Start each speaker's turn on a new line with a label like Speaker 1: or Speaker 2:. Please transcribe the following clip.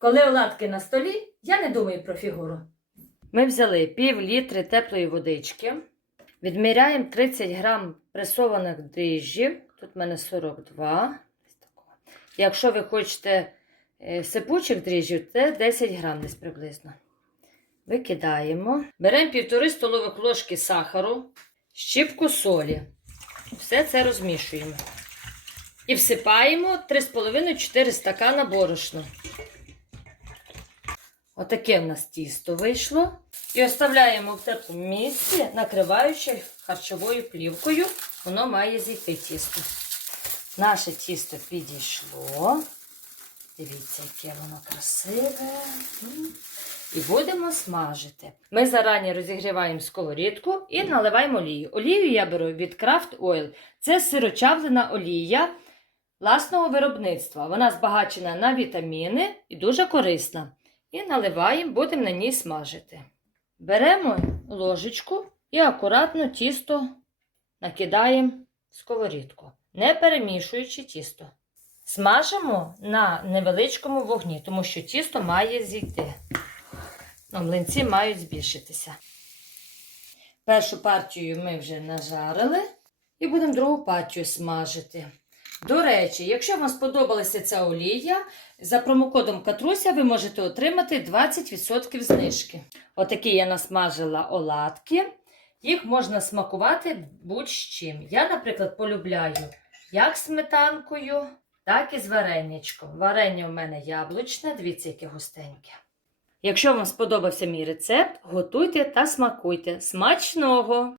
Speaker 1: Коли оладки на столі, я не думаю про фігуру. Ми взяли пів літри теплої водички, відміряємо 30 грам пресованих дріжджів. Тут в мене 42. Якщо ви хочете е, сипучих дріжджів, це 10 грам десь приблизно. Викидаємо. Беремо півтори столових ложки сахару, щіпку солі. Все це розмішуємо. І всипаємо 3,5-4 стакана борошна. Отаке в нас тісто вийшло. І оставляємо в теплому місці, накриваючи харчовою плівкою. Воно має зійти тісто. Наше тісто підійшло. Дивіться, яке воно красиве. І будемо смажити. Ми зарані розігріваємо сковорідку і наливаємо олію. Олію я беру від Craft Oil. Це сирочавлена олія власного виробництва. Вона збагачена на вітаміни і дуже корисна. І наливаємо, будемо на ній смажити. Беремо ложечку і акуратно тісто накидаємо в сковорідку, не перемішуючи тісто. Смажимо на невеличкому вогні, тому що тісто має зійти. Ну, млинці мають збільшитися. Першу партію ми вже нажарили і будемо другу партію смажити. До речі, якщо вам сподобалася ця олія, за промокодом Катруся ви можете отримати 20% знижки. Отакі я насмажила оладки. Їх можна смакувати будь-чим. Я, наприклад, полюбляю як сметанкою, так і з вареничком. Варення у мене яблучне, дивіться, яке густеньке. Якщо вам сподобався мій рецепт, готуйте та смакуйте. Смачного!